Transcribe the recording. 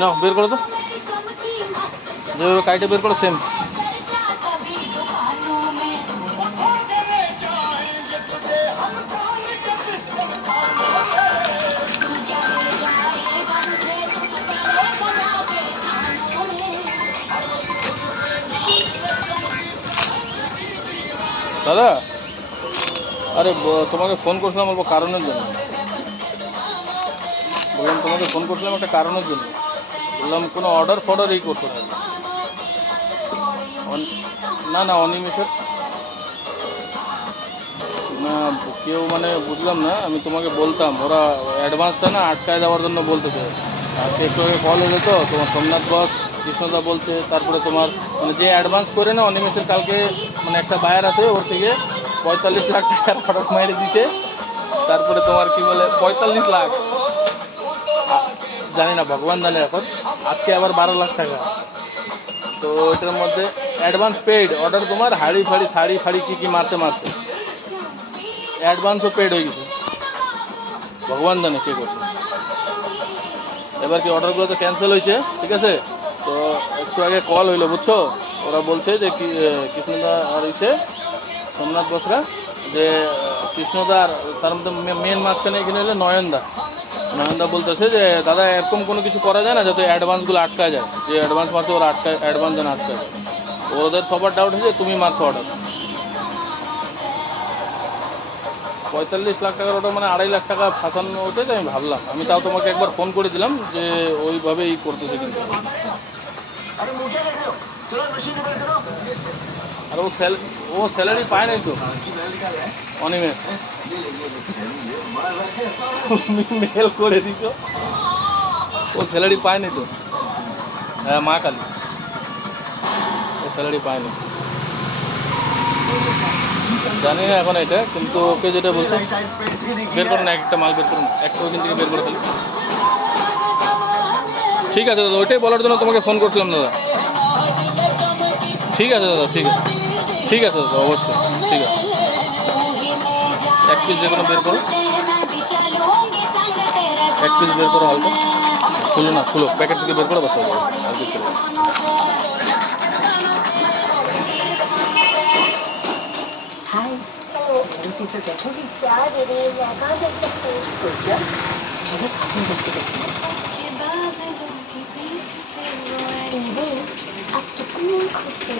নাও বের করো তো, যেভাবে কাইটে বের করো সেম। দাদা, আরে তোমাকে ফোন করছিলাম অল্প কারণের জন্য। বললাম তোমাকে ফোন করছিলাম একটা কারণের জন্য। বললাম কোনো অর্ডার ফর্ডার এই করছো না? না না, অনিমেষের না। কেউ মানে বুঝলাম না, আমি তোমাকে বলতাম ওরা অ্যাডভান্সটা না আটকায় দেওয়ার জন্য বলতেছে। আজকে একটু আগে কল এলো তো, তোমার সোমনাথ বস কৃষ্ণদা বলছে, তারপরে তোমার মানে যে অ্যাডভান্স করে না অনিমেষের কালকে মানে একটা বায়ার আছে ওর থেকে 45 লাখ টাকার অর্ডার মেরে দিছে। তারপরে তোমার কি বলে 45 লাখ, জানি না ভগবান জানে এখন। আজকে আবার 12 লাখ টাকা। তো এটার মধ্যে অ্যাডভান্স পেইড অর্ডার, তোমার হাড়ি ফাড়ি শাড়ি ফাড়ি কী কী মারছে মারছে, অ্যাডভান্সও পেড হয়ে গেছে। ভগবান জানে কে করছে। এবার কি অর্ডারগুলো তো ক্যান্সেল হয়েছে, ঠিক আছে। তো একটু আগে কল হইলো বুঝছো, ওরা বলছে যে কি কৃষ্ণদা আর এসে সোমনাথ বসরা যে কৃষ্ণদা আর তার মধ্যে মেন মাঝখানে এখানে হলে নয়নদা। নয়নদা বলতেছে যে দাদা এরকম কোনো কিছু করা যায় না যাতে অ্যাডভান্সগুলো আটকায় যায়, যে অ্যাডভান্স মারছে ওরা আটকায়, অ্যাডভান্স যেন আটকায় যায়। ওদের সবার ডাউট হয়েছে তুমি মারছো অর্ডার। 45 লাখ টাকার ওটা মানে 2.5 লাখ টাকা ফাঁসানো, ওটাই তো আমি ভাবলাম। আমি তাও তোমাকে একবার ফোন করে দিলাম যে ওইভাবেই করতেছে কিন্তু। আর ও স্যালারি পায় নাই তো অনিমেষ। তুমি মেল করে দিছো, ও স্যালারি পায়নি তো। হ্যাঁ মা কালী, ও স্যালারি পায়নি। জানি না এখন এটা, কিন্তু ওকে যেটা বলছে বের করো না, একটা মাল বের করুন, একটা ওইখান থেকে বের করে খালি। ঠিক আছে দাদা, ওইটাই বলার জন্য তোমাকে ফোন করছিলাম দাদা। ঠিক আছে দাদা, ঠিক আছে, ঠিক আছে দাদা, অবশ্যই ঠিক আছে। এক পিস যে কোনো বের করো, এক পিস বের করো হালকা। খুলো না, খুলো, প্যাকেট থেকে বের করো, বাস আর কিছু চলে। हाय, उसी से देखोगी क्या दे रही है, कहाँ देख सकते हो? तो क्या? मेरे अपने देख के देखो। टीवी अब कितनी खूबसूरत